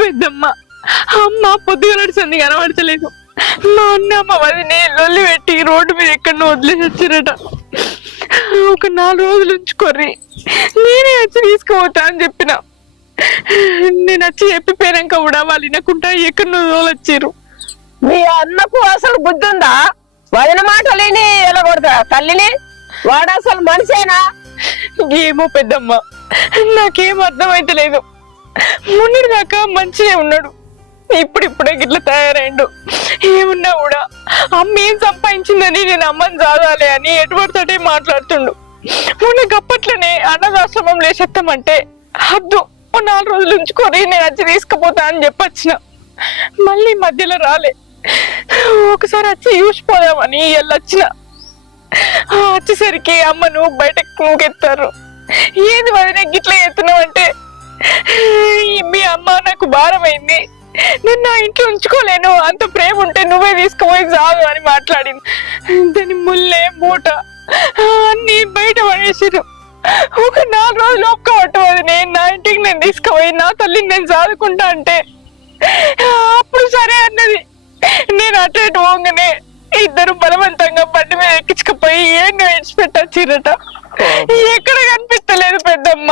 పెద్దమ్మ అమ్మ పొద్దుగలడిసింది కనబడతలేదు. మా అన్న మా వదినే లొల్లి పెట్టి రోడ్డు మీద ఎక్కడో వదిలేసి వచ్చారట. ఒక 4 రోజులు ఉంచుకోర్రి, నేనే వచ్చి తీసుకుపోతా అని చెప్పిన. నేను వచ్చి చెప్పిపోయాక కూడా వాళ్ళు వినకుండా ఎక్కడో వచ్చారు. మీ అన్నకు అసలు బుద్ధి ఉందా? వదిన మాటలేని ఎలా కొడతా తల్లిని? వాడు అసలు మనిషేనా? ఏమో పెద్దమ్మ, నాకేం అర్థమైతలేదు. మొన్నటి దాకా మంచిగా ఉన్నాడు, ఇప్పుడిప్పుడే గిట్ల తయారైండు. ఏమున్నా కూడా అమ్మ ఏం సంపాదించిందని నేను అమ్మని చాదాలి అని ఎటుపడితే మాట్లాడుతుండు. మొన్న గప్పట్లనే అన్నదాశ్రమం లేచెత్తామంటే అద్దు 4 రోజులు ఉంచుకొని నేను వచ్చి తీసుకుపోతా అని చెప్పొచ్చిన. మళ్ళీ మధ్యలో రాలే. ఒకసారి వచ్చి చూసిపోదామని వెళ్ళొచ్చిన. వచ్చేసరికి అమ్మను బయటకు నూకెత్తారు. ఏది వదిన గిట్ల ఎత్తున్నావు అంటే, మీ అమ్మ నాకు భారమైంది, నేను నా ఇంట్లో ఉంచుకోలేను, అంత ప్రేమ ఉంటే నువ్వే తీసుకుపోయి చాలు అని మాట్లాడింది. దాని ముల్లే మూట అన్ని బయట పడేసారు. ఒక 4 రోజులు ఒప్పుకోవట్టు నేను నా ఇంటికి నేను తీసుకుపోయి నా తల్లిని నేను చదువుకుంటా అంటే అప్పుడు సరే అన్నది. నేను అటు ఇటు పోగానే ఇద్దరు బలవంతంగా బండి మీద ఎక్కించుకుపోయి ఏం విడిచిపెట్టచ్చిరట. ఎక్కడ కనిపిస్తలేదు పెద్దమ్మ.